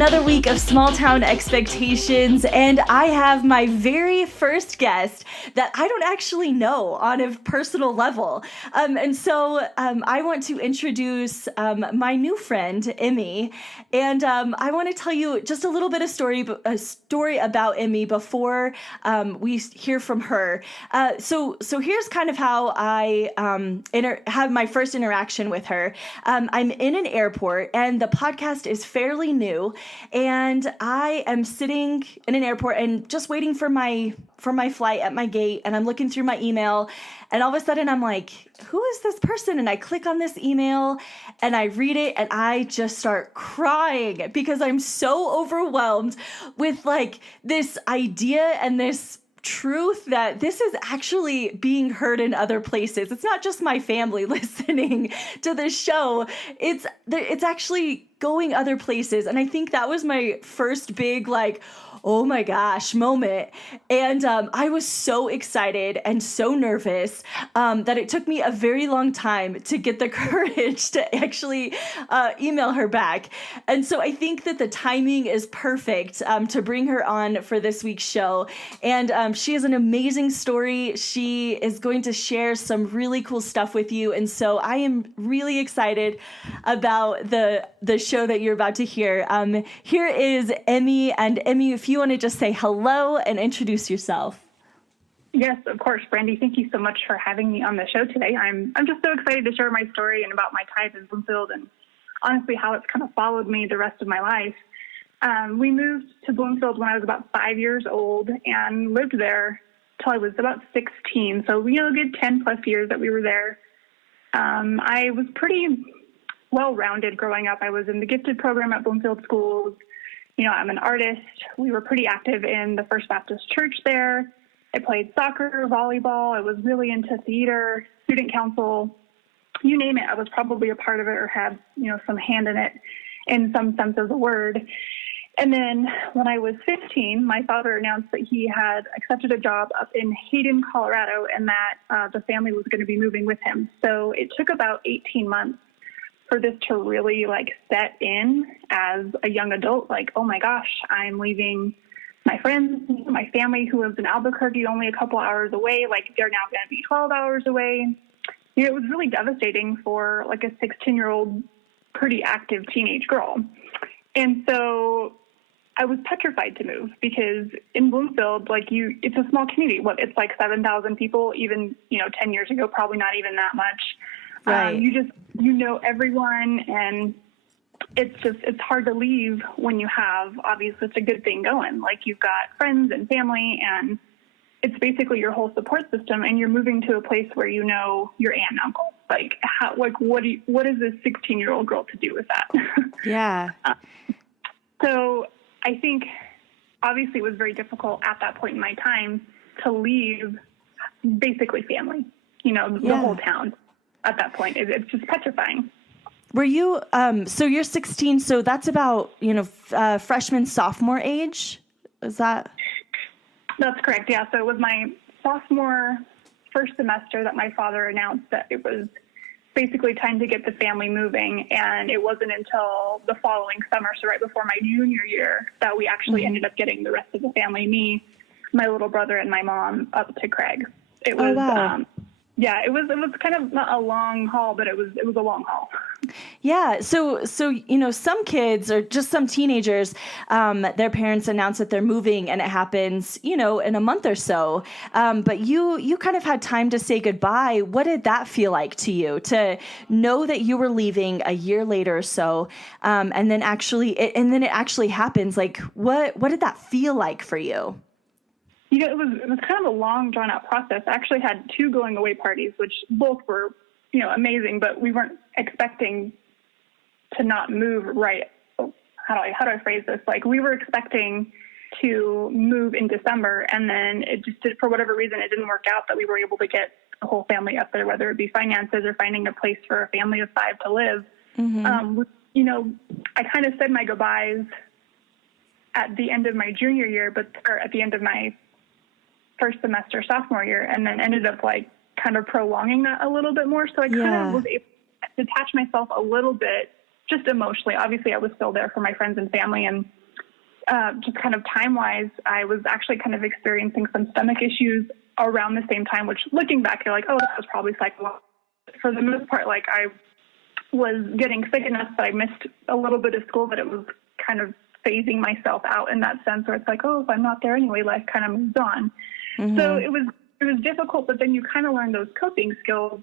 another week of Small Town Expectations, and I have my very first guest that I don't actually know on a personal level. So I want to introduce my new friend, Emmi, and I want to tell you just a little bit of a story about Emmi before we hear from her. So here's kind of how I have my first interaction with her. I'm in an airport, and the podcast is fairly new, and I am sitting in an airport and just waiting for my flight at my gate, and I'm looking through my email, and all of a sudden I'm like, who is this person? And I click on this email and I read it, and I just start crying because I'm so overwhelmed with like this idea and this truth that this is actually being heard in other places. It's not just my family listening to this show. It's actually going other places. And I think that was my first big like, oh my gosh moment. And I was so excited and so nervous that it took me a very long time to get the courage to actually email her back. And so I think that the timing is perfect to bring her on for this week's show. And she has an amazing story. She is going to share some really cool stuff with you. And so I am really excited about the show that you're about to hear. Here is Emmi. And Emmi, if you want to just say hello and introduce yourself. Yes, of course, Brandi. Thank you so much for having me on the show today. I'm just so excited to share my story and about my ties in Bloomfield and honestly how it's kind of followed me the rest of my life. We moved to Bloomfield when I was about 5 years old and lived there till I was about 16. So, a good 10 plus years that we were there. I was pretty well-rounded growing up. I was in the gifted program at Bloomfield schools. I'm an artist. We were pretty active in the First Baptist Church there. I played soccer, volleyball. I was really into theater, student council, you name it. I was probably a part of it or had, some hand in it in some sense of the word. And then when I was 15, my father announced that he had accepted a job up in Hayden, Colorado, and that the family was going to be moving with him. So it took about 18 months for this to really set in as a young adult, oh my gosh, I'm leaving my friends, my family who lives in Albuquerque only a couple hours away, they're now going to be 12 hours away. It was really devastating for a 16-year-old, pretty active teenage girl. And so I was petrified to move because in Bloomfield, it's a small community. It's 7,000 people, even, 10 years ago, probably not even that much. Right. You know everyone, and it's hard to leave when you have, obviously, it's a good thing going. You've got friends and family, and it's basically your whole support system, and you're moving to a place where you know your aunt and uncle. What is this 16-year-old girl to do with that? Yeah. So I think, obviously, it was very difficult at that point in my time to leave basically family, the whole town. At that point, it's just petrifying. Were you, so you're 16, so that's about, freshman, sophomore age? Is that? That's correct, yeah. So it was my sophomore first semester that my father announced that it was basically time to get the family moving, and it wasn't until the following summer, so right before my junior year, that we actually ended up getting the rest of the family, me, my little brother, and my mom, up to Craig. It was, wow. Yeah, it was kind of not a long haul, but it was a long haul. Yeah. So, some kids or just some teenagers, their parents announce that they're moving and it happens, in a month or so. But you kind of had time to say goodbye. What did that feel like to you to know that you were leaving a year later or so? And then it actually happens. What did that feel like for you? It was kind of a long, drawn-out process. I actually had 2 going-away parties, which both were, amazing, but we weren't expecting to not move right. How do I phrase this? We were expecting to move in December, and then it just did, for whatever reason, it didn't work out that we were able to get the whole family up there, whether it be finances or finding a place for a family of 5 to live. Mm-hmm. I kind of said my goodbyes at the end of my junior year, or at the end of my first semester sophomore year, and then ended up kind of prolonging that a little bit more. So I kind of was able to detach myself a little bit just emotionally. Obviously, I was still there for my friends and family, and just kind of time-wise, I was actually kind of experiencing some stomach issues around the same time, which looking back, you're like, oh, that was probably psychological. For the most part, like, I was getting sick enough that I missed a little bit of school, but it was kind of phasing myself out in that sense where it's like, oh, if I'm not there anyway, life kind of moves on. Mm-hmm. So it was difficult, but then you kind of learn those coping skills.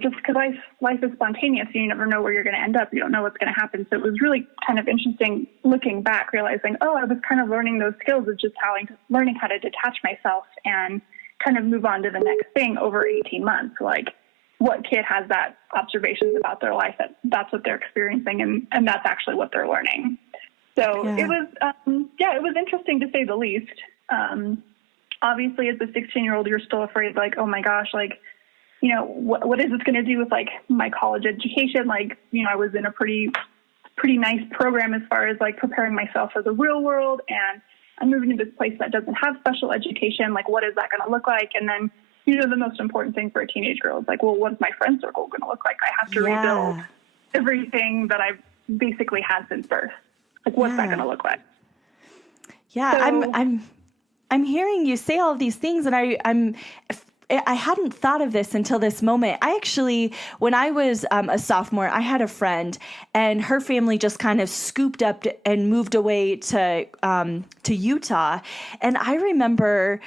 Just because life is spontaneous, you never know where you're going to end up. You don't know what's going to happen. So it was really kind of interesting looking back, realizing, oh, I was kind of learning those skills of just learning how to detach myself and kind of move on to the next thing over 18 months. Like, what kid has that observations about their life that's what they're experiencing, and that's actually what they're learning. So it was, it was interesting to say the least. Obviously, as a 16-year-old, you're still afraid, like, oh my gosh, like, you know, what is this going to do with, like, my college education? Like, you know, I was in a pretty nice program as far as, like, preparing myself for the real world, and I'm moving to this place that doesn't have special education. Like, what is that going to look like? And then, you know, the most important thing for a teenage girl is, like, well, what is my friend circle going to look like? I have to rebuild everything that I've basically had since birth. Like, what's that going to look like? Yeah, so, I'm hearing you say all of these things, and I hadn't thought of this until this moment. I actually, when I was a sophomore, I had a friend, and her family just kind of scooped up and moved away to Utah. And I remember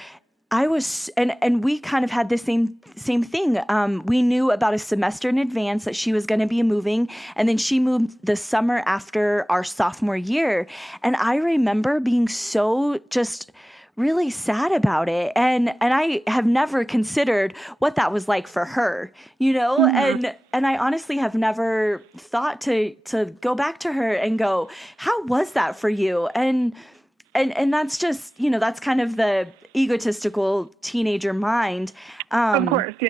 and we kind of had the same thing. We knew about a semester in advance that she was going to be moving, and then she moved the summer after our sophomore year. And I remember being so just really sad about it. And I have never considered what that was like for her, you know, mm-hmm. and I honestly have never thought to go back to her and go, how was that for you? And that's just, you know, that's kind of the egotistical teenager mind. Of course. Yeah.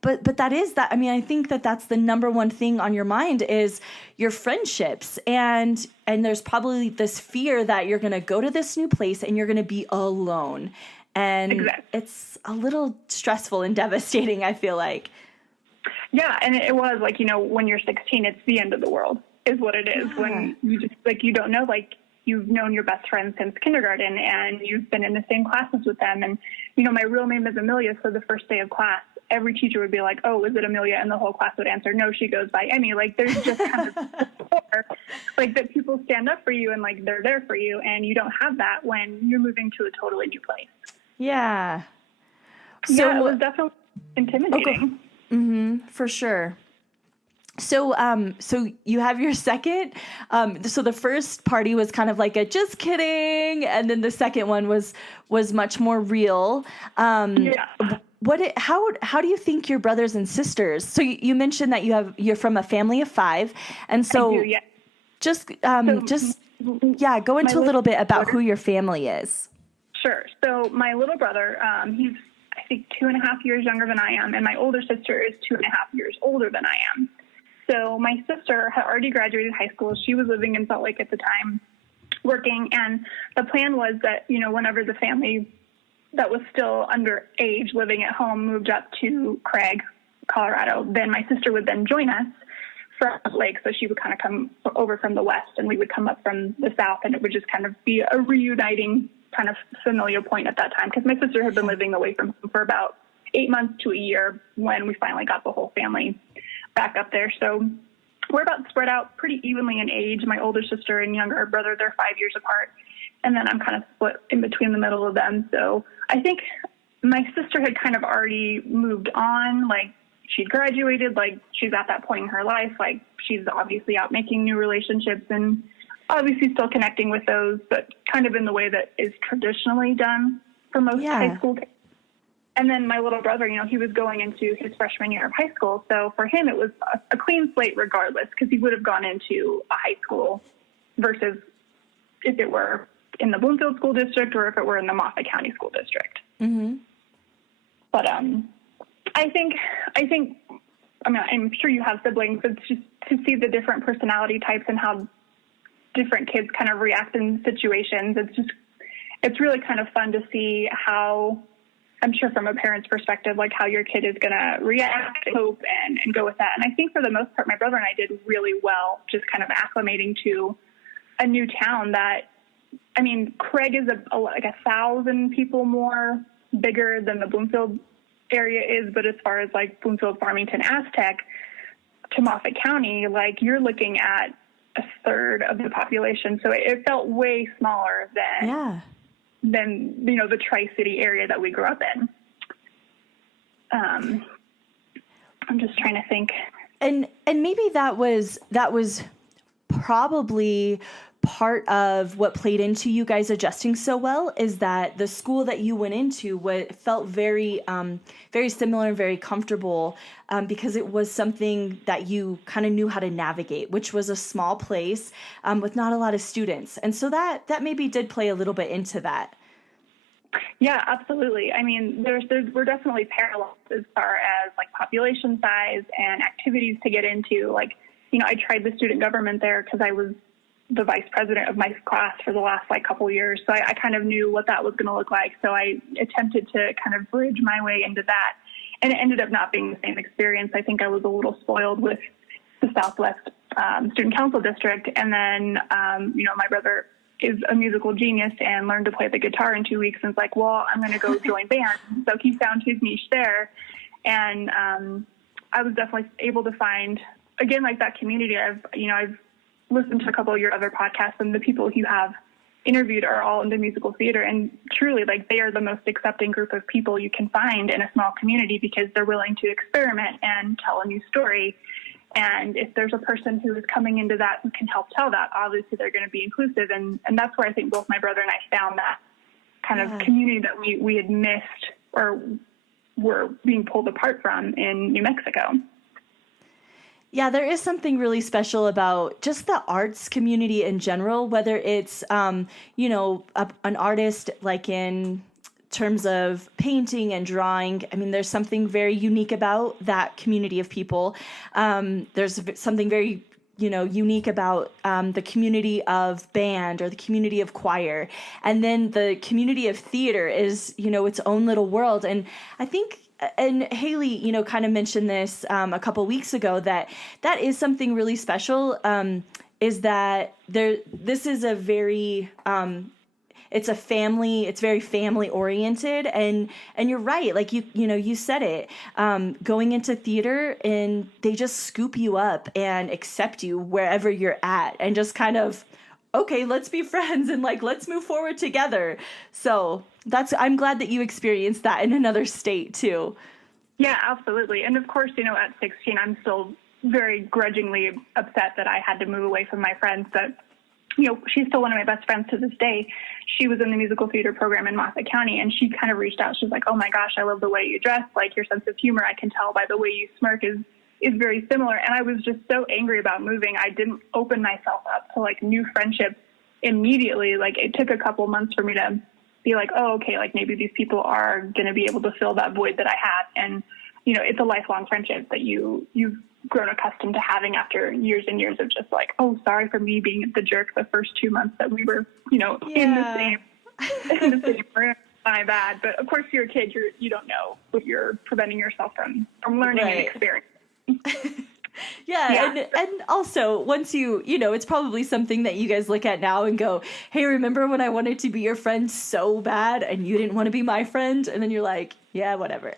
But that is that. I mean, I think that's the number one thing on your mind is your friendships. And there's probably this fear that you're going to go to this new place and you're going to be alone. And exactly. It's a little stressful and devastating, I feel like. Yeah. And it was like, you know, when you're 16, it's the end of the world is what it is. Yeah. When you just, like, you don't know, like, you've known your best friend since kindergarten and you've been in the same classes with them. And, you know, my real name is Amelia. So the first day of class, every teacher would be like, oh, is it Amelia? And the whole class would answer, no, she goes by Emmi. Like, there's just kind of support, like, that people stand up for you and, like, they're there for you. And you don't have that when you're moving to a totally new place. Yeah. So, yeah, it was definitely intimidating. Okay. Mm-hmm, for sure. So, so you have your second, so the first party was kind of like a just kidding. And then the second one was much more real. Yeah. How do you think your brothers and sisters, so you mentioned that you're from a family of 5. And so I do, yeah. Go into a little bit about who your family is. Sure. So my little brother, he's, I think, 2.5 years younger than I am. And my older sister is 2.5 years older than I am. So my sister had already graduated high school. She was living in Salt Lake at the time, working. And the plan was that, you know, whenever the family that was still underage living at home moved up to Craig, Colorado, then my sister would then join us from Salt Lake. So she would kind of come over from the west and we would come up from the south, and it would just kind of be a reuniting kind of familiar point at that time. Because my sister had been living away from home for about 8 months to a year when we finally got the whole family back up there. So we're about spread out pretty evenly in age. My older sister and younger brother, they're 5 years apart. And then I'm kind of split in between the middle of them. So I think my sister had kind of already moved on. Like, she'd graduated, like, she's at that point in her life. Like, she's obviously out making new relationships and obviously still connecting with those, but kind of in the way that is traditionally done for most high school kids. And then my little brother, you know, he was going into his freshman year of high school. So for him, it was a clean slate regardless, because he would have gone into a high school versus if it were in the Bloomfield School District or if it were in the Moffat County School District. Mm-hmm. But I think, I mean, I'm sure you have siblings. It's just to see the different personality types and how different kids kind of react in situations. It's really kind of fun to see how I'm sure from a parent's perspective, like how your kid is going to react, cope, and go with that. And I think for the most part, my brother and I did really well, just kind of acclimating to a new town that, I mean, Craig is like 1,000 people more bigger than the Bloomfield area is, but as far as like Bloomfield, Farmington, Aztec to Moffat County, like you're looking at a third of the population. So it felt way smaller than the Tri-City area that we grew up in. I'm just trying to think. And maybe that was probably part of what played into you guys adjusting so well, is that the school that you went into felt very, very similar and very comfortable, because it was something that you kind of knew how to navigate, which was a small place with not a lot of students. And so that maybe did play a little bit into that. Yeah, absolutely. I mean, we're definitely parallels as far as like population size and activities to get into. Like, I tried the student government there because I was the vice president of my class for the last couple of years. So I kind of knew what that was going to look like. So I attempted to kind of bridge my way into that. And it ended up not being the same experience. I think I was a little spoiled with the Southwest Student Council District. And then, my brother is a musical genius and learned to play the guitar in 2 weeks. And it's like, well, I'm going to go join band. So he found his niche there. And I was definitely able to find, again, like that community. I've listened to a couple of your other podcasts, and the people you have interviewed are all into musical theater. And truly, like, they are the most accepting group of people you can find in a small community because they're willing to experiment and tell a new story. And if there's a person who is coming into that and can help tell that, obviously they're going to be inclusive. And that's where I think both my brother and I found that kind of community that we had missed or were being pulled apart from in New Mexico. Yeah, there is something really special about just the arts community in general, whether it's, an artist like in terms of painting and drawing. I mean, there's something very unique about that community of people. There's something very, unique about the community of band or the community of choir. And then the community of theater is, its own little world. And I think, and Haley, kind of mentioned this a couple weeks ago, that is something really special, is that this is a very, it's very family oriented. And you're right. Like you said it, going into theater and they just scoop you up and accept you wherever you're at and just kind of, okay, let's be friends and let's move forward together. So I'm glad that you experienced that in another state too. Yeah, absolutely. And of course, at 16, I'm still very grudgingly upset that I had to move away from my friends. But, she's still one of my best friends to this day. She was in the musical theater program in Moffat County, and she kind of reached out. She was like, oh my gosh, I love the way you dress. Like, your sense of humor, I can tell by the way you smirk is very similar. And I was just so angry about moving. I didn't open myself up to new friendships immediately. It took a couple months for me to be like, oh, okay, maybe these people are going to be able to fill that void that I had. And, it's a lifelong friendship that you've grown accustomed to having after years and years of just oh, sorry for me being the jerk the first 2 months that we were, in the same room. My bad. But of course, you're a kid, you don't know what you're preventing yourself from learning and experiencing. Yeah. And also once it's probably something that you guys look at now and go, hey, remember when I wanted to be your friend so bad and you didn't want to be my friend? And then you're like, yeah, whatever.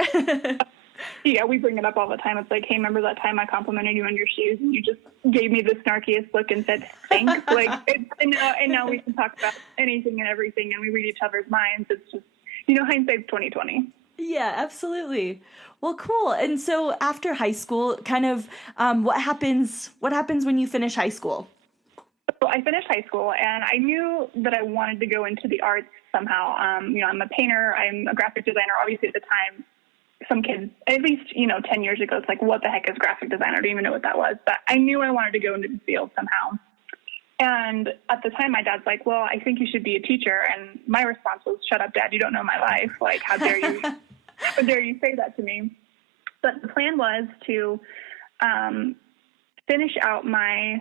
Yeah, we bring it up all the time. It's like, hey, remember that time I complimented you on your shoes and you just gave me the snarkiest look and said, thanks? And now we can talk about anything and everything and we read each other's minds. It's just, hindsight's 20/20. Yeah, absolutely. Well, cool. And so after high school, kind of what happens when you finish high school? So I finished high school and I knew that I wanted to go into the arts somehow. I'm a painter. I'm a graphic designer. Obviously at the time, some kids, at least, 10 years ago, it's like, what the heck is graphic design? I don't even know what that was. But I knew I wanted to go into the field somehow. And at the time, my dad's like, well, I think you should be a teacher. And my response was, shut up, Dad. You don't know my life. How dare you? How dare you say that to me? But the plan was to finish out my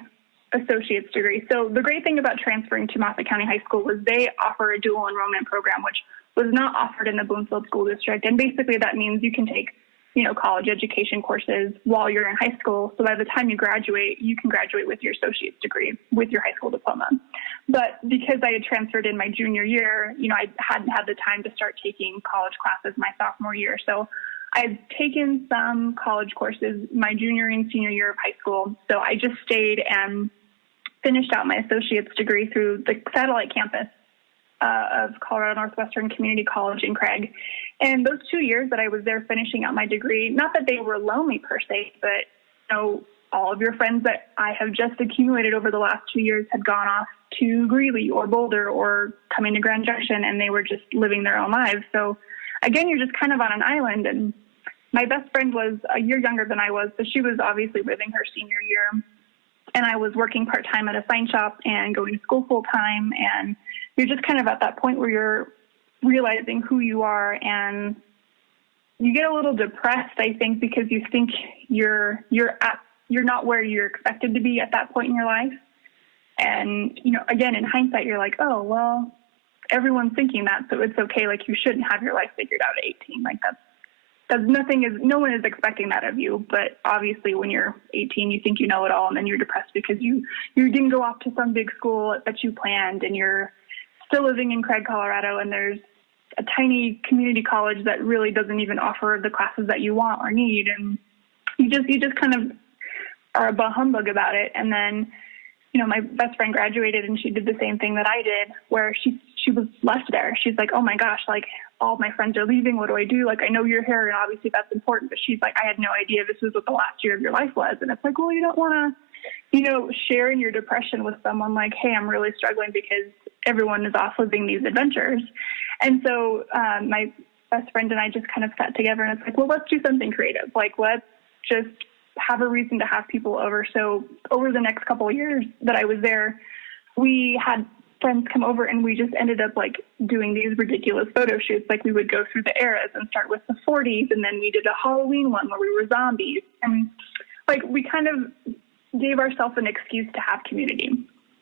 associate's degree. So the great thing about transferring to Moffat County High School was they offer a dual enrollment program, which was not offered in the Bloomfield School District. And basically that means you can take, college education courses while you're in high school. So by the time you graduate, you can graduate with your associate's degree with your high school diploma. But because I had transferred in my junior year, I hadn't had the time to start taking college classes my sophomore year. So I've taken some college courses my junior and senior year of high school. So I just stayed and finished out my associate's degree through the satellite campus of Colorado Northwestern Community College in Craig. And those 2 years that I was there finishing out my degree, not that they were lonely per se, but all of your friends that I have just accumulated over the last 2 years had gone off to Greeley or Boulder or coming to Grand Junction, and they were just living their own lives. So again, you're just kind of on an island. And my best friend was a year younger than I was, so she was obviously living her senior year. And I was working part-time at a sign shop and going to school full-time. And you're just kind of at that point where you're realizing who you are, and you get a little depressed, I think, because you think you're not where you're expected to be at that point in your life. And, again, in hindsight, you're like, oh, well, everyone's thinking that, so it's okay. Like, you shouldn't have your life figured out at 18. Like, no one is expecting that of you. But obviously when you're 18, you think you know it all, and then you're depressed because you didn't go off to some big school that you planned, and you're still living in Craig, Colorado, and there's a tiny community college that really doesn't even offer the classes that you want or need. And you just kind of are a bah humbug about it. And then, my best friend graduated, and she did the same thing that I did, where she was left there. She's like, oh my gosh, like, all my friends are leaving. What do I do? Like, I know you're here, and obviously that's important, but she's like, I had no idea this was what the last year of your life was. And it's like, well, you don't want to, share in your depression with someone like, hey, I'm really struggling because everyone is off living these adventures. And so my best friend and I just kind of sat together, and it's like, well, let's do something creative. Like, let's just have a reason to have people over. So over the next couple of years that I was there, we had friends come over, and we just ended up like doing these ridiculous photo shoots. Like, we would go through the eras and start with the 40s, and then we did a Halloween one where we were zombies. And like, we kind of gave ourselves an excuse to have community.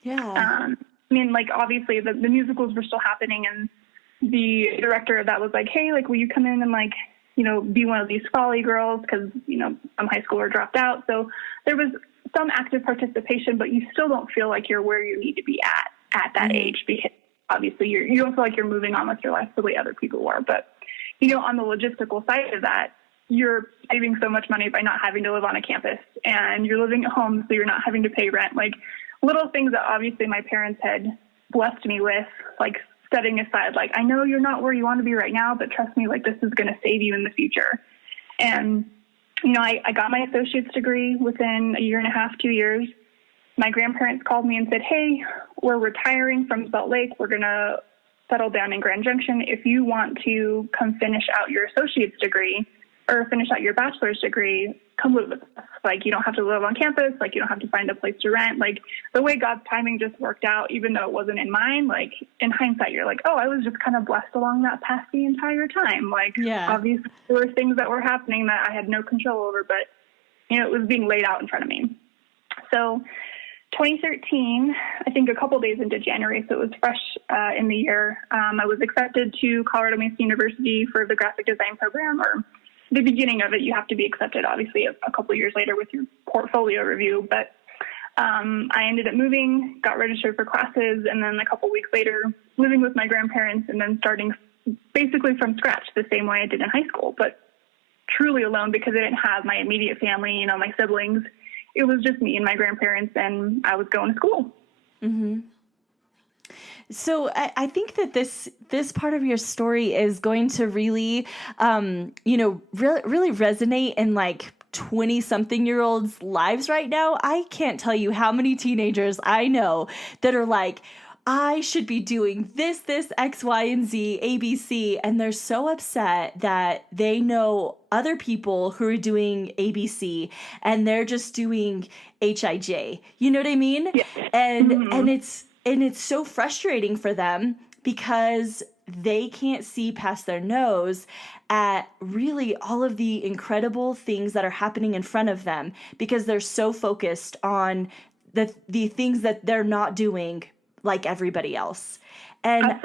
Yeah. Like, obviously the musicals were still happening, and the director of that was like, hey, like, will you come in and like, be one of these Folly girls? Because, some high schooler dropped out. So there was some active participation, but you still don't feel like you're where you need to be at that age, because obviously you don't feel like you're moving on with your life the way other people are. But, on the logistical side of that, you're saving so much money by not having to live on a campus, and you're living at home, so you're not having to pay rent. Like, little things that obviously my parents had blessed me with, like setting aside, like, I know you're not where you want to be right now, but trust me, like, this is going to save you in the future. And, I got my associate's degree within a year and a half, 2 years. My grandparents called me and said, hey, we're retiring from Salt Lake. We're going to settle down in Grand Junction. If you want to come finish out your associate's degree or finish out your bachelor's degree, come live with us. Like, you don't have to live on campus. Like, you don't have to find a place to rent. Like, the way God's timing just worked out, even though it wasn't in mine, like, in hindsight, you're like, oh, I was just kind of blessed along that path the entire time. Like, obviously there were things that were happening that I had no control over, but, it was being laid out in front of me. So 2013, I think a couple days into January, so it was fresh in the year, I was accepted to Colorado Mesa University for the graphic design program. Or the beginning of it, you have to be accepted, obviously, a couple years later with your portfolio review. But I ended up moving, got registered for classes, and then a couple weeks later, living with my grandparents, and then starting basically from scratch the same way I did in high school, but truly alone, because I didn't have my immediate family, my siblings. It was just me and my grandparents, and I was going to school. Mm-hmm. So I think that this part of your story is going to really, really resonate in like 20-something-year-olds' lives right now. I can't tell you how many teenagers I know that are like, I should be doing this, X, Y, and Z, ABC, and they're so upset that they know other people who are doing ABC and they're just doing HIJ. You know what I mean? Yeah. And it's so frustrating for them because they can't see past their nose at really all of the incredible things that are happening in front of them because they're so focused on the things that they're not doing like everybody else. And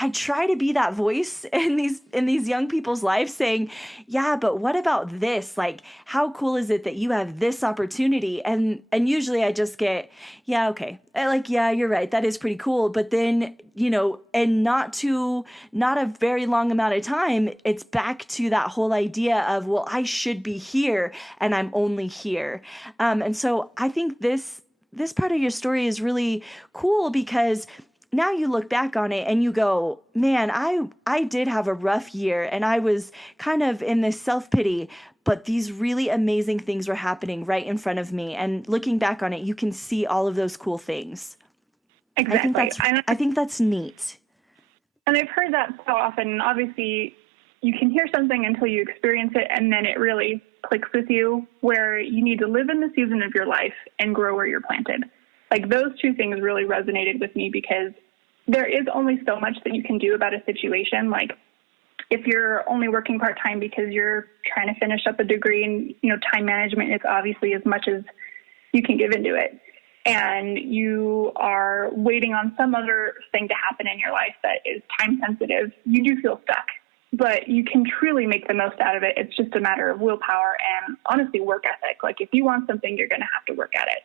I try to be that voice in these young people's lives saying, yeah, but what about this? Like, how cool is it that you have this opportunity? And usually I just get, yeah, okay. Like, yeah, you're right. That is pretty cool. But then, and not a very long amount of time, it's back to that whole idea of, well, I should be here and I'm only here. And so I think this part of your story is really cool because now you look back on it and you go, man, I did have a rough year and I was kind of in this self-pity, but these really amazing things were happening right in front of me. And looking back on it, you can see all of those cool things. Exactly. I think that's neat. And I've heard that so often. Obviously, you can hear something until you experience it, and then it really clicks with you, where you need to live in the season of your life and grow where you're planted. Like, those two things really resonated with me because there is only so much that you can do about a situation. Like, if you're only working part-time because you're trying to finish up a degree in, time management, it's obviously as much as you can give into it. And you are waiting on some other thing to happen in your life that is time sensitive, you do feel stuck. But you can truly make the most out of it. It's just a matter of willpower and, honestly, work ethic. Like, if you want something, you're going to have to work at it.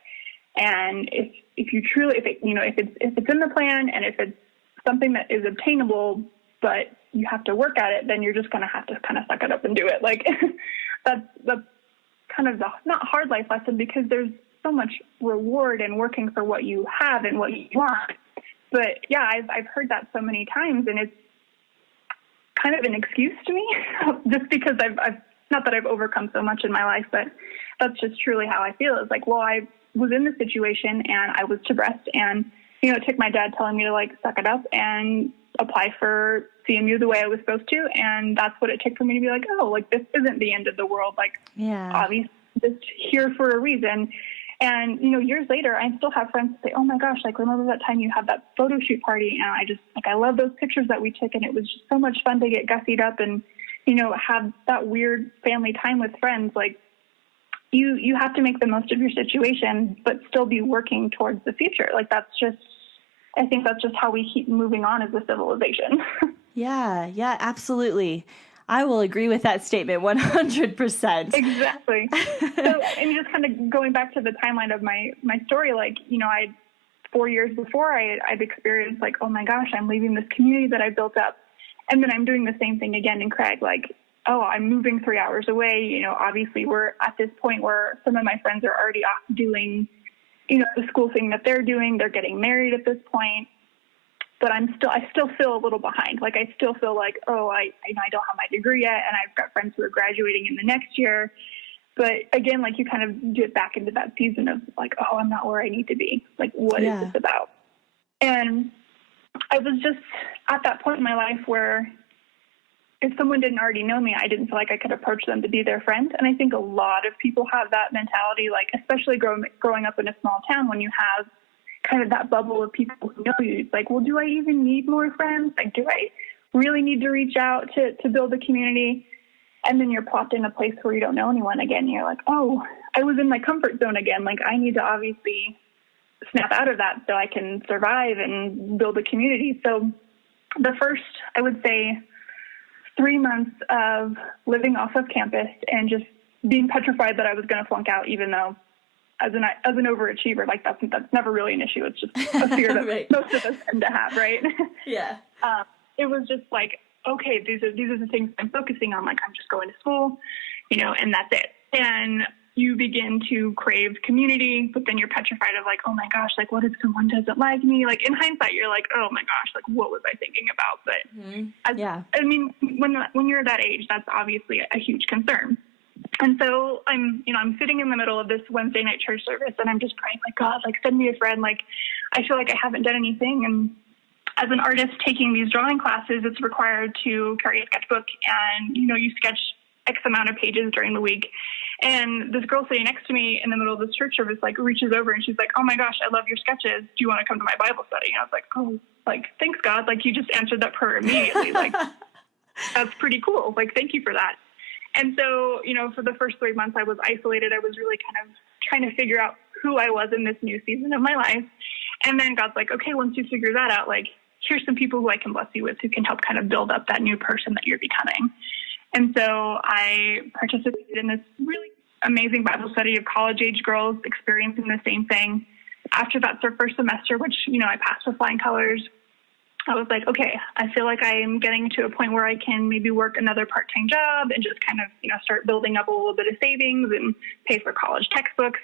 And if you truly, if it's in the plan and if it's something that is obtainable, but you have to work at it, then you're just going to have to kind of suck it up and do it. Like, that's kind of the not hard life lesson, because there's so much reward in working for what you have and what you want. But yeah, I've heard that so many times, and it's kind of an excuse to me, just because I've not that I've overcome so much in my life, but that's just truly how I feel. It's like, well, I was in the situation and I was depressed, and it took my dad telling me to like suck it up and apply for CMU the way I was supposed to, and that's what it took for me to be like, oh, like, this isn't the end of the world. Like, yeah, obviously just here for a reason. And years later, I still have friends that say, oh my gosh, like, remember that time you had that photo shoot party? And I love those pictures that we took, and it was just so much fun to get gussied up and have that weird family time with friends. Like, you have to make the most of your situation, but still be working towards the future. Like, I think that's just how we keep moving on as a civilization. Yeah, absolutely. I will agree with that statement 100%. Exactly. So, and just kind of going back to the timeline of my story, like, 4 years before I'd experienced like, oh my gosh, I'm leaving this community that I built up. And then I'm doing the same thing again in Craig. Like, oh, I'm moving 3 hours away. Obviously we're at this point where some of my friends are already off doing, the school thing that they're doing. They're getting married at this point. But I still feel a little behind. Like, I still feel like, oh, I don't have my degree yet, and I've got friends who are graduating in the next year. But again, like, you kind of get back into that season of like, oh, I'm not where I need to be. Like, what is this about? And I was just at that point in my life where if someone didn't already know me, I didn't feel like I could approach them to be their friend. And I think a lot of people have that mentality, like, especially growing up in a small town, when you have kind of that bubble of people who know you. It's like, well, do I even need more friends? Like, do I really need to reach out to build a community? And then you're plopped in a place where you don't know anyone again. You're like, oh, I was in my comfort zone again. Like, I need to obviously snap out of that so I can survive and build a community. So the first, I would say, 3 months of living off of campus and just being petrified that I was going to flunk out, even though as an overachiever, like, that's never really an issue. It's just a fear that right. Most of us tend to have, right? Yeah. It was just like, okay, these are the things I'm focusing on. Like, I'm just going to school, and that's it. And you begin to crave community, but then you're petrified of like, oh my gosh, like, what if someone doesn't like me? Like, in hindsight, you're like, oh my gosh, like, what was I thinking about? But I mean, when you're that age, that's obviously a huge concern. And so I'm sitting in the middle of this Wednesday night church service, and I'm just praying, like, God, like, send me a friend. Like, I feel like I haven't done anything. And as an artist taking these drawing classes, it's required to carry a sketchbook, and, you sketch X amount of pages during the week. And this girl sitting next to me in the middle of this church service, like, reaches over and she's like, oh my gosh, I love your sketches. Do you want to come to my Bible study? And I was like, oh, like, thanks, God. Like, you just answered that prayer immediately. Like, that's pretty cool. Like, thank you for that. And so, for the first 3 months I was isolated. I was really kind of trying to figure out who I was in this new season of my life. And then God's like, okay, once you figure that out, like, here's some people who I can bless you with who can help kind of build up that new person that you're becoming. And so I participated in this really amazing Bible study of college-age girls experiencing the same thing. After that first semester, which, I passed with flying colors, I was like, okay, I feel like I'm getting to a point where I can maybe work another part-time job and just kind of, start building up a little bit of savings and pay for college textbooks.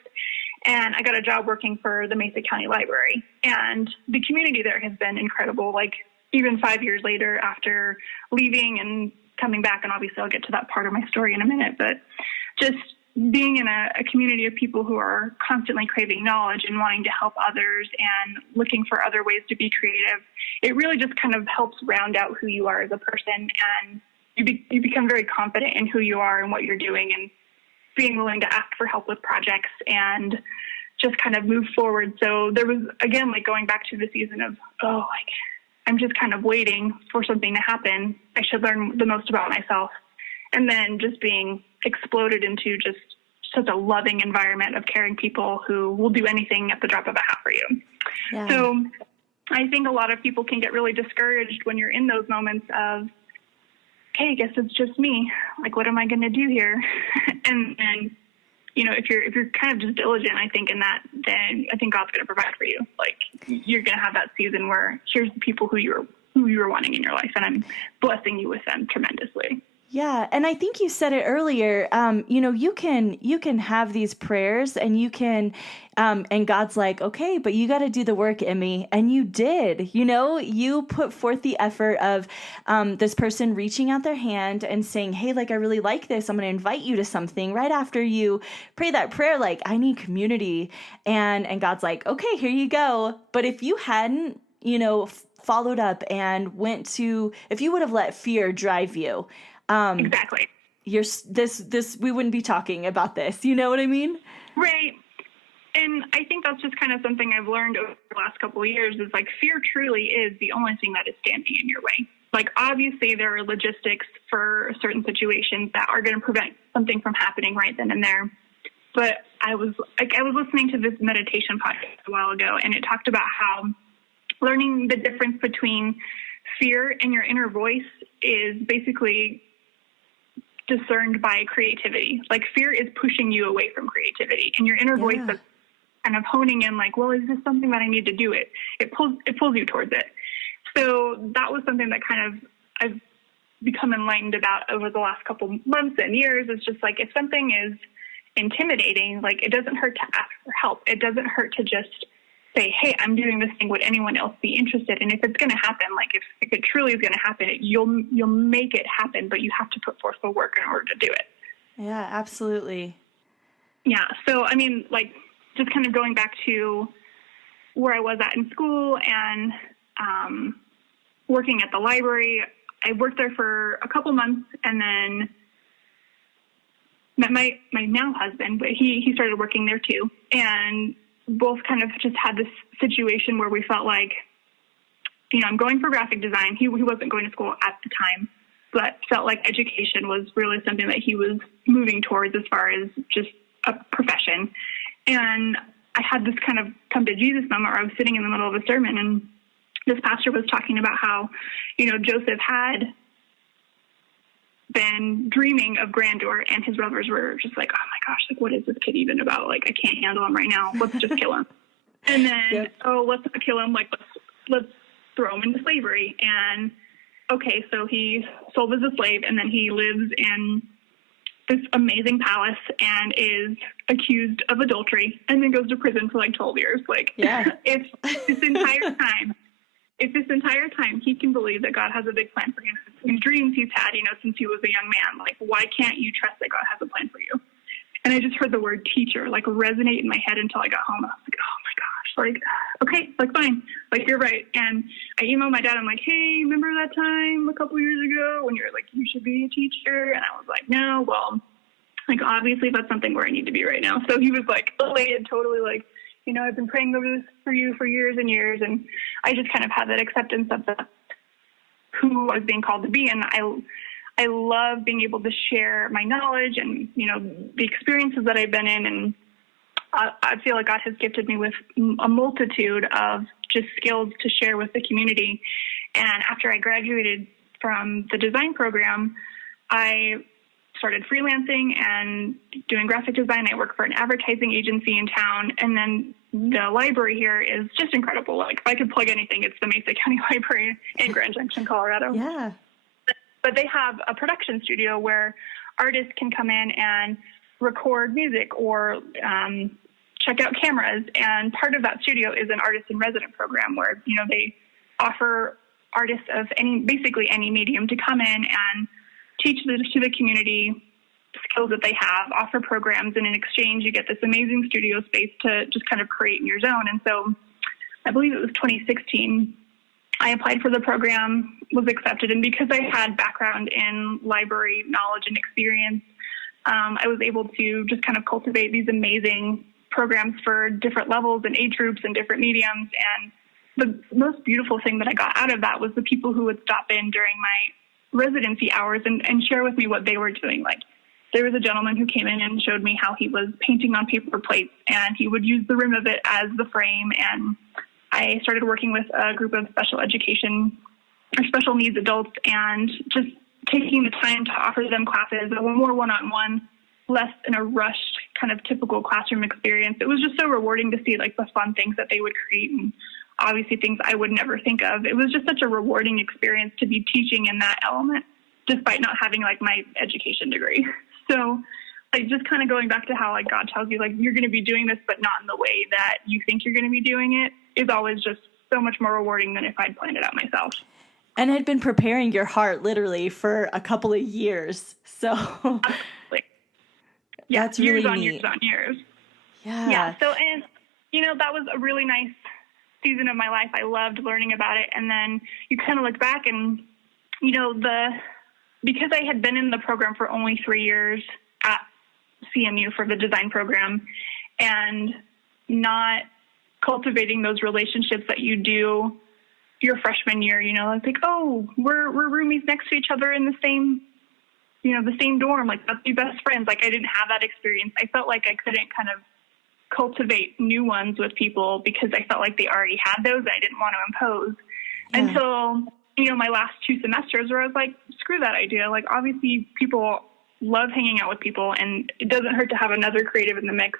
And I got a job working for the Mesa County Library. And the community there has been incredible. Like, even 5 years later after leaving and coming back, and obviously I'll get to that part of my story in a minute, but just being in a community of people who are constantly craving knowledge and wanting to help others and looking for other ways to be creative, it really just kind of helps round out who you are as a person, and you become very confident in who you are and what you're doing, and being willing to ask for help with projects and just kind of move forward. So there was, again, like going back to the season of, I'm just kind of waiting for something to happen. I should learn the most about myself. And then just being exploded into just such a loving environment of caring people who will do anything at the drop of a hat for you. Yeah. So I think a lot of people can get really discouraged when you're in those moments of, okay, I guess it's just me. Like, what am I going to do here? and if you're kind of just diligent, I think in that, then I think God's going to provide for you. Like, you're going to have that season where here's the people who you were wanting in your life, and I'm blessing you with them tremendously. Yeah. And I think you said it earlier, you can have these prayers and you can, and God's like, okay, but you got to do the work, Emmi. And you did, you put forth the effort of this person reaching out their hand and saying, hey, like, I really like this. I'm going to invite you to something right after you pray that prayer. Like, I need community. And God's like, okay, here you go. But if you hadn't, followed up and if you would have let fear drive you, exactly. We wouldn't be talking about this. You know what I mean? Right. And I think that's just kind of something I've learned over the last couple of years is like fear truly is the only thing that is standing in your way. Like, obviously there are logistics for certain situations that are going to prevent something from happening right then and there. But I was listening to this meditation podcast a while ago, and it talked about how learning the difference between fear and your inner voice is basically discerned by creativity. Like, fear is pushing you away from creativity, and your inner voice is kind of honing in like, well, is this something that I need to do? It pulls you towards it. So that was something that kind of I've become enlightened about over the last couple months and years. It's just like, if something is intimidating, like, it doesn't hurt to ask for help. It doesn't hurt to just say, hey, I'm doing this thing. Would anyone else be interested? And if it's going to happen, like if it truly is going to happen, you'll make it happen, but you have to put forth the work in order to do it. Yeah, absolutely. Yeah. So, I mean, like, just kind of going back to where I was at in school and working at the library, I worked there for a couple months and then met my now husband, but he started working there too. And both kind of just had this situation where we felt like, I'm going for graphic design. He wasn't going to school at the time, but felt like education was really something that he was moving towards as far as just a profession. And I had this kind of come to Jesus moment where I was sitting in the middle of a sermon, and this pastor was talking about how, Joseph had been dreaming of grandeur, and his brothers were just like, oh my gosh, like, what is this kid even about? Like, I can't handle him right now. Let's just kill him. And then, let's not kill him. Like, let's throw him into slavery. And okay, so he sold as a slave, and then he lives in this amazing palace and is accused of adultery, and then goes to prison for like 12 years. Like, if this entire time he can believe that God has a big plan for him, these dreams he's had, since he was a young man, like, why can't you trust that God has a plan for you? And I just heard the word teacher like resonate in my head until I got home. I was like, oh my gosh, like, okay, like, fine, like, you're right. And I emailed my dad. I'm like, hey, remember that time a couple years ago when you were like, you should be a teacher? And I was like, no, well, like, obviously that's something where I need to be right now. So he was like elated, totally like, I've been praying over this for you for years and years. And I just kind of had that acceptance of who I was being called to be. And I love being able to share my knowledge and, the experiences that I've been in, and I feel like God has gifted me with a multitude of just skills to share with the community. And after I graduated from the design program, I started freelancing and doing graphic design. I work for an advertising agency in town. And then the library here is just incredible. Like, if I could plug anything, it's the Mesa County Library in Grand Junction, Colorado. Yeah. But they have a production studio where artists can come in and record music or check out cameras. And part of that studio is an artist in resident program where, you know, they offer artists of basically any medium to come in and teach to the community skills that they have, offer programs, and in exchange you get this amazing studio space to just kind of create in your zone. And so I believe it was 2016, I applied for the program, was accepted, and because I had background in library knowledge and experience, I was able to just kind of cultivate these amazing programs for different levels and age groups and different mediums. And the most beautiful thing that I got out of that was the people who would stop in during my residency hours and share with me what they were doing. Like, there was a gentleman who came in and showed me how he was painting on paper plates, and he would use the rim of it as the frame. And I started working with a group of special education or special needs adults and just taking the time to offer them classes, more one-on-one, less in a rushed kind of typical classroom experience. It was just so rewarding to see like the fun things that they would create, and obviously things I would never think of. It was just such a rewarding experience to be teaching in that element, despite not having like my education degree. So like just kind of going back to how like God tells you like you're going to be doing this, but not in the way that you think you're going to be doing it, is always just so much more rewarding than if I'd planned it out myself. And had been preparing your heart literally for a couple of years. So absolutely. Yeah, that's really years on neat. years on years. Yeah. Yeah. So, and you know, that was a really nice season of my life. I loved learning about it. And then you kind of look back and, you know, because I had been in the program for only 3 years at CMU for the design program and not cultivating those relationships that you do your freshman year, you know, it's like, oh, we're roomies next to each other in the same, you know, the same dorm, like let's be best friends. Like I didn't have that experience. I felt like I couldn't kind of cultivate new ones with people because I felt like they already had those. I didn't want to impose until, you know, my last 2 semesters where I was like, screw that idea. Like obviously people love hanging out with people and it doesn't hurt to have another creative in the mix.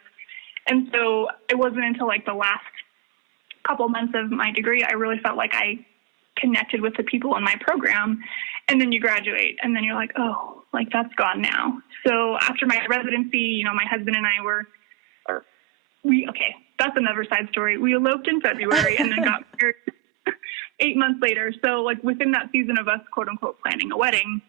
And so it wasn't until like the last couple months of my degree, I really felt like I connected with the people in my program. And then you graduate and then you're like, oh, like that's gone now. So after my residency, you know, my husband and I that's another side story. We eloped in February and then got married 8 months later. So like within that season of us, quote unquote, planning a wedding,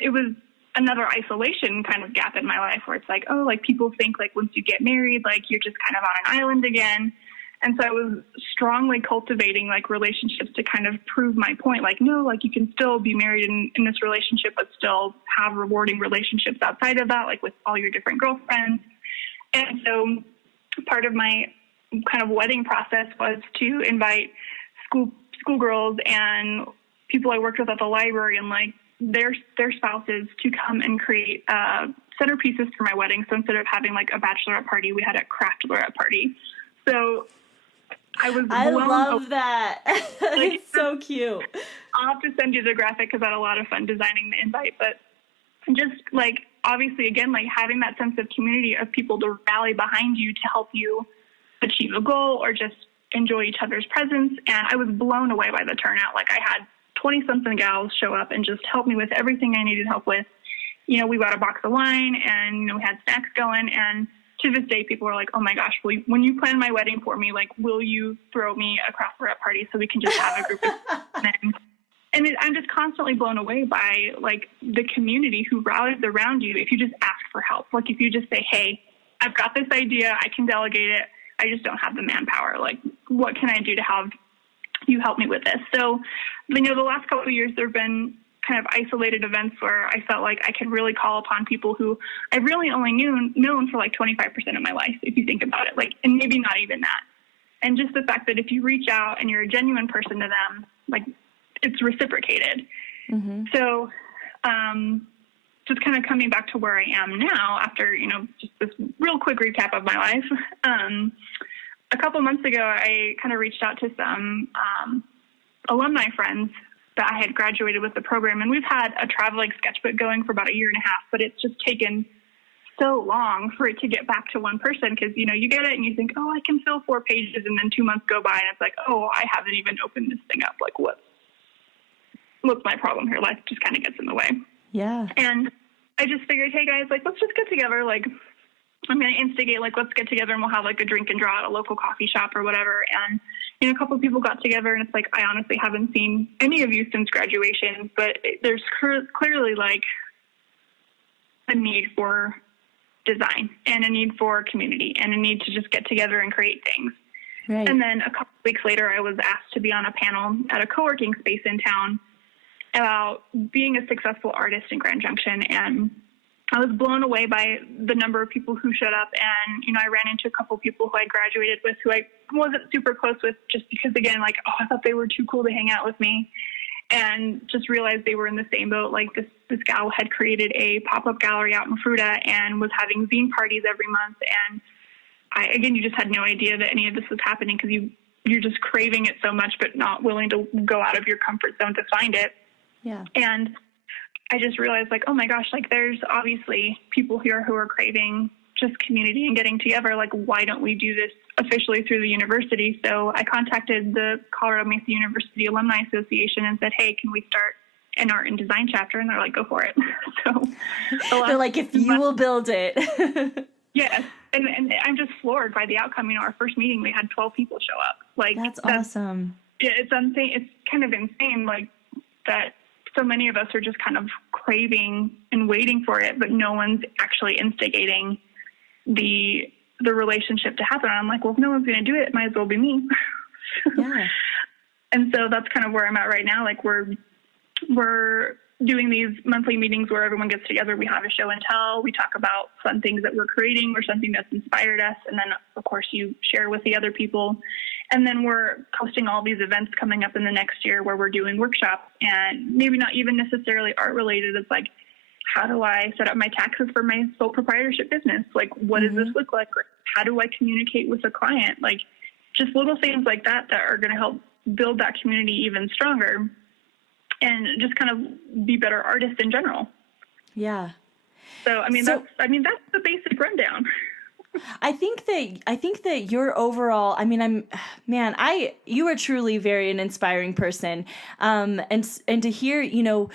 it was another isolation kind of gap in my life where it's like, oh, like people think like once you get married, like you're just kind of on an island again. And so I was strongly cultivating like relationships to kind of prove my point. Like, no, like you can still be married in this relationship, but still have rewarding relationships outside of that, like with all your different girlfriends. And so part of my kind of wedding process was to invite schoolgirls and people I worked with at the library and like their spouses to come and create centerpieces for my wedding. So instead of having like a bachelorette party, we had a craftlerette party. So I love that. It's so cute. I'll have to send you the graphic because I had a lot of fun designing the invite. But just like, obviously, again, like having that sense of community of people to rally behind you to help you achieve a goal or just enjoy each other's presence. And I was blown away by the turnout. Like I had 20-something gals show up and just help me with everything I needed help with. You know, we bought a box of wine and, you know, we had snacks going. And to this day, people are like, oh my gosh, when you plan my wedding for me, like, will you throw me a craftlerette party so we can just have a group of men? And I'm just constantly blown away by like the community who rallies around you if you just ask for help. Like if you just say, hey, I've got this idea, I can delegate it, I just don't have the manpower. Like, what can I do to have you help me with this? So, you know, the last couple of years, there have been kind of isolated events where I felt like I could really call upon people who I really only known for like 25% of my life, if you think about it, like, and maybe not even that. And just the fact that if you reach out and you're a genuine person to them, like it's reciprocated. Mm-hmm. So, just kind of coming back to where I am now after, just this real quick recap of my life. A couple months ago, I kind of reached out to some alumni friends that I had graduated with the program, and we've had a traveling sketchbook going for about a year and a half, but it's just taken so long for it to get back to one person because, you get it and you think, oh, I can fill 4 pages, and then 2 months go by and it's like, oh, I haven't even opened this thing up. Like, what's my problem here? Life just kind of gets in the way. Yeah. And I just figured, hey guys, like, let's just get together. Like, I'm going to instigate, like, let's get together and we'll have like a drink and draw at a local coffee shop or whatever. And, a couple of people got together and it's like, I honestly haven't seen any of you since graduation, but there's clearly like a need for design and a need for community and a need to just get together and create things. Right. And then a couple of weeks later, I was asked to be on a panel at a co-working space in town about being a successful artist in Grand Junction. And I was blown away by the number of people who showed up. And, I ran into a couple of people who I graduated with who I wasn't super close with just because, again, like, oh, I thought they were too cool to hang out with me. And just realized they were in the same boat. Like this gal had created a pop-up gallery out in Fruta and was having zine parties every month. And you just had no idea that any of this was happening because you're just craving it so much, but not willing to go out of your comfort zone to find it. Yeah. And I just realized, like, oh my gosh, like there's obviously people here who are craving just community and getting together. Like, why don't we do this officially through the university? So I contacted the Colorado Mesa University Alumni Association and said, hey, can we start an art and design chapter? And they're like, go for it. So they're like, if you will build it. Yes. And I'm just floored by the outcome. Our first meeting, we had 12 people show up. Like, that's awesome. It's insane. It's kind of insane, like, that so many of us are just kind of craving and waiting for it, but no one's actually instigating the relationship to happen. And I'm like, well, if no one's going to do it, it might as well be me. Yeah. And so that's kind of where I'm at right now. Like, we're doing these monthly meetings where everyone gets together. We have a show and tell. We talk about fun things that we're creating or something that's inspired us. And then, of course, you share with the other people. And then we're hosting all these events coming up in the next year where we're doing workshops and maybe not even necessarily art related. It's like, how do I set up my taxes for my sole proprietorship business? Like, what does this look like? How do I communicate with a client? Like, just little things like that are going to help build that community even stronger and just kind of be better artists in general. Yeah. So, that's the basic rundown. I think that your overall, you are truly an inspiring person. And to hear,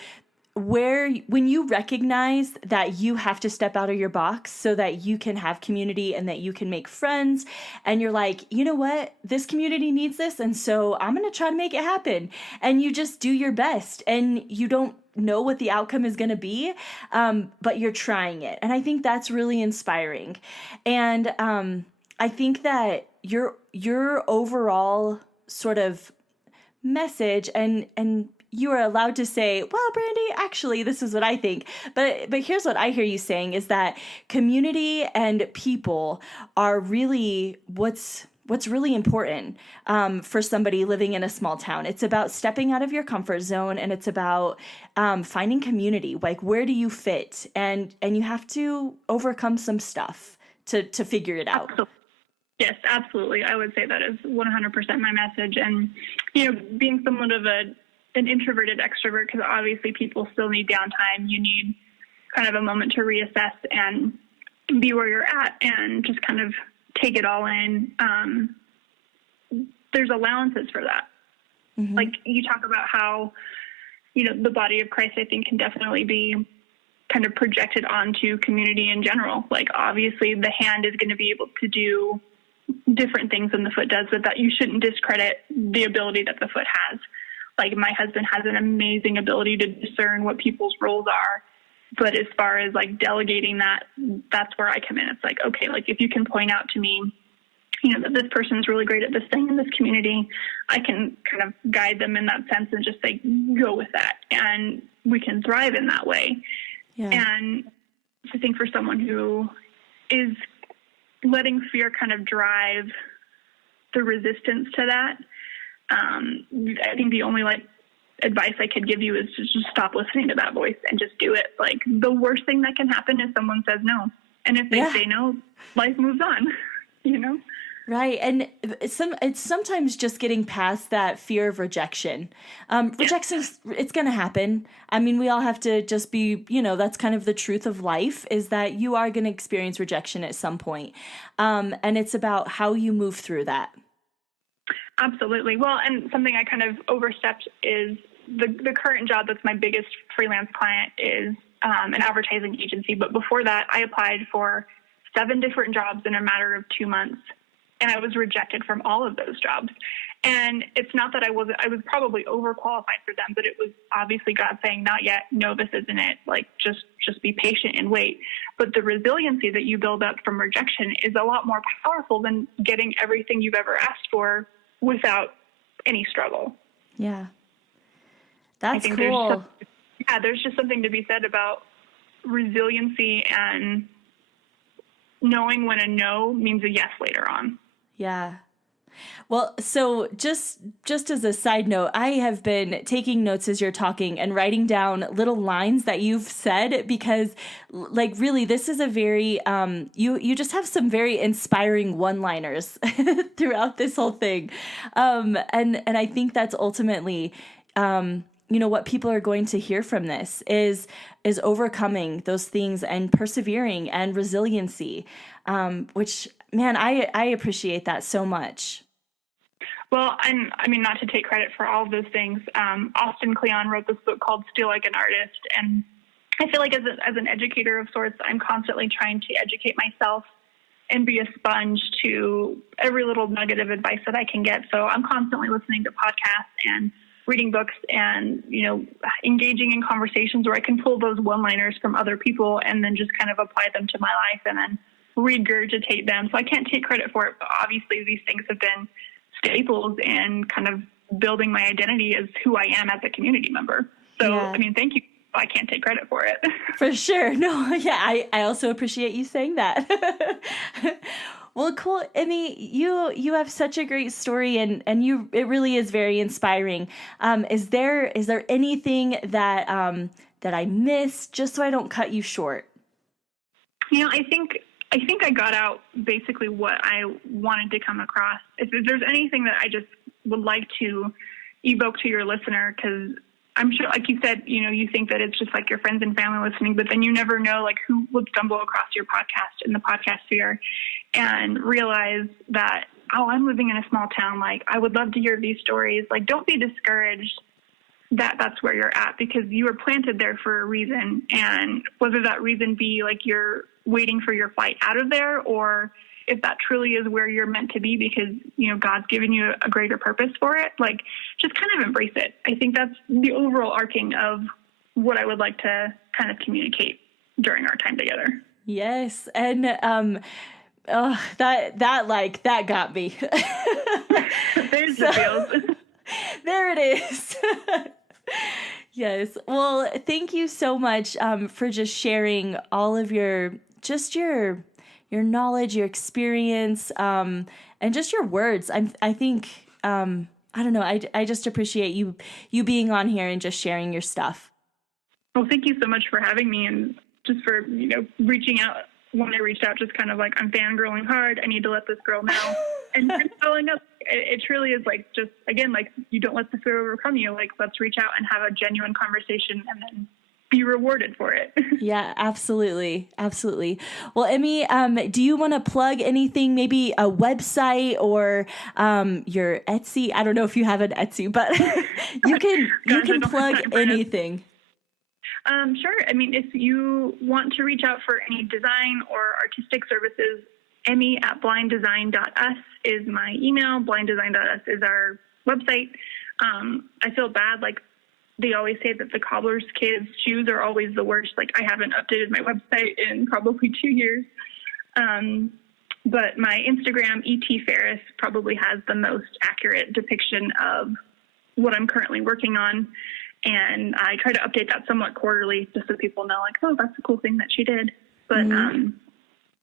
when you recognize that you have to step out of your box so that you can have community and that you can make friends, and you're like, you know what, this community needs this, and so I'm going to try to make it happen. And you just do your best, and you don't know what the outcome is going to be, but you're trying it. And I think that's really inspiring. And I think that your overall sort of message, and you are allowed to say, well, Brandi, actually, this is what I think. But here's what I hear you saying is that community and people are really what's really important for somebody living in a small town. It's about stepping out of your comfort zone, and it's about finding community. Like, where do you fit? And you have to overcome some stuff to figure it out. Absolutely. Yes, absolutely. I would say that is 100% my message. And, being somewhat of an introverted extrovert, because obviously people still need downtime. You need kind of a moment to reassess and be where you're at and just kind of take it all in. There's allowances for that. Mm-hmm. Like, you talk about how, the body of Christ, I think, can definitely be kind of projected onto community in general. Like, obviously the hand is going to be able to do different things than the foot does, but that you shouldn't discredit the ability that the foot has. Like, my husband has an amazing ability to discern what people's roles are. But as far as like delegating that, that's where I come in. It's like, okay, like, if you can point out to me, that this person's really great at this thing in this community, I can kind of guide them in that sense and just say, go with that. And we can thrive in that way. Yeah. And I think for someone who is letting fear kind of drive the resistance to that, I think the only advice I could give you is to just stop listening to that voice and just do it. Like, the worst thing that can happen is someone says no. And if they say no, life moves on, you know? Right. And it's sometimes just getting past that fear of rejection. Rejection, it's going to happen. I mean, we all have to just be, that's kind of the truth of life, is that you are going to experience rejection at some point. And it's about how you move through that. Absolutely. Well, and something I kind of overstepped is the current job that's my biggest freelance client is an advertising agency. But before that, I applied for 7 different jobs in a matter of 2 months. And I was rejected from all of those jobs. And it's not that I was probably overqualified for them, but it was obviously God saying, not yet, no, this isn't it. Like, just be patient and wait. But the resiliency that you build up from rejection is a lot more powerful than getting everything you've ever asked for without any struggle. Yeah. That's cool. There's just something to be said about resiliency and knowing when a no means a yes later on. Yeah. Well, so just as a side note, I have been taking notes as you're talking and writing down little lines that you've said, because like, really, this is a very, you just have some very inspiring one-liners throughout this whole thing. And I think that's ultimately, what people are going to hear from this is overcoming those things and persevering and resiliency, which, man, I appreciate that so much. Well, I mean, not to take credit for all of those things. Austin Kleon wrote this book called Steal Like an Artist. And I feel like as an educator of sorts, I'm constantly trying to educate myself and be a sponge to every little nugget of advice that I can get. So I'm constantly listening to podcasts and reading books and, engaging in conversations where I can pull those one-liners from other people and then just kind of apply them to my life and then regurgitate them. So I can't take credit for it, but obviously these things have been staples in kind of building my identity as who I am as a community member. So, I mean, thank you. I can't take credit for it. For sure. No, yeah, I also appreciate you saying that. Well, cool. Emmi, you have such a great story, and it really is very inspiring. Is there anything that I missed, just so I don't cut you short? I think I got out basically what I wanted to come across. If there's anything that I just would like to evoke to your listener, because I'm sure, like you said, you think that it's just like your friends and family listening, but then you never know like who would stumble across your podcast in the podcast sphere and realize that, oh, I'm living in a small town. Like, I would love to hear these stories. Like, don't be discouraged that that's where you're at, because you were planted there for a reason. And whether that reason be like you're waiting for your flight out of there, or if that truly is where you're meant to be because, God's given you a greater purpose for it, like, just kind of embrace it. I think that's the overall arcing of what I would like to kind of communicate during our time together. Yes. And, that got me. There's the feels. There it is. Yes. Well, thank you so much for just sharing all of your knowledge, your experience, and just your words. I think, I don't know, I just appreciate you being on here and just sharing your stuff. Well, thank you so much for having me, and just for, reaching out. When I reached out, just kind of like, I'm fangirling hard. I need to let this girl know. And following up, it truly is like, just, again, like, you don't let the fear overcome you. Like, let's reach out and have a genuine conversation and then be rewarded for it. Yeah, absolutely. Absolutely. Well, Emmi, do you want to plug anything, maybe a website or your Etsy? I don't know if you have an Etsy, but you can plug anything. Sure. I mean, if you want to reach out for any design or artistic services, Emmi@blinddesign.us is my email. Blinddesign.us is our website. I feel bad. Like, they always say that the cobbler's kids' shoes are always the worst. Like, I haven't updated my website in probably 2 years. But my Instagram, E.T. Ferris, probably has the most accurate depiction of what I'm currently working on. And I try to update that somewhat quarterly just so people know, like, oh, that's a cool thing that she did. But,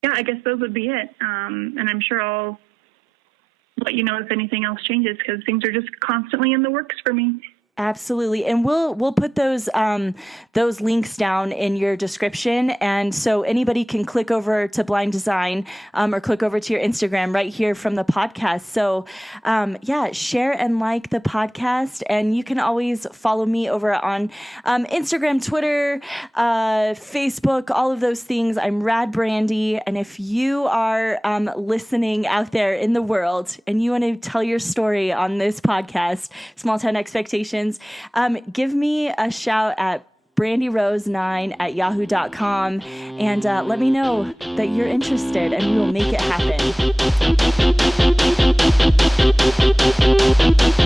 I guess those would be it. And I'm sure I'll let you know if anything else changes, because things are just constantly in the works for me. Absolutely. And we'll put those links down in your description. And so anybody can click over to Blind Design or click over to your Instagram right here from the podcast. So share and like the podcast. And you can always follow me over on Instagram, Twitter, Facebook, all of those things. I'm Rad Brandi. And if you are listening out there in the world and you want to tell your story on this podcast, Small Town Expectations, give me a shout at brandirose9@yahoo.com and let me know that you're interested and we will make it happen.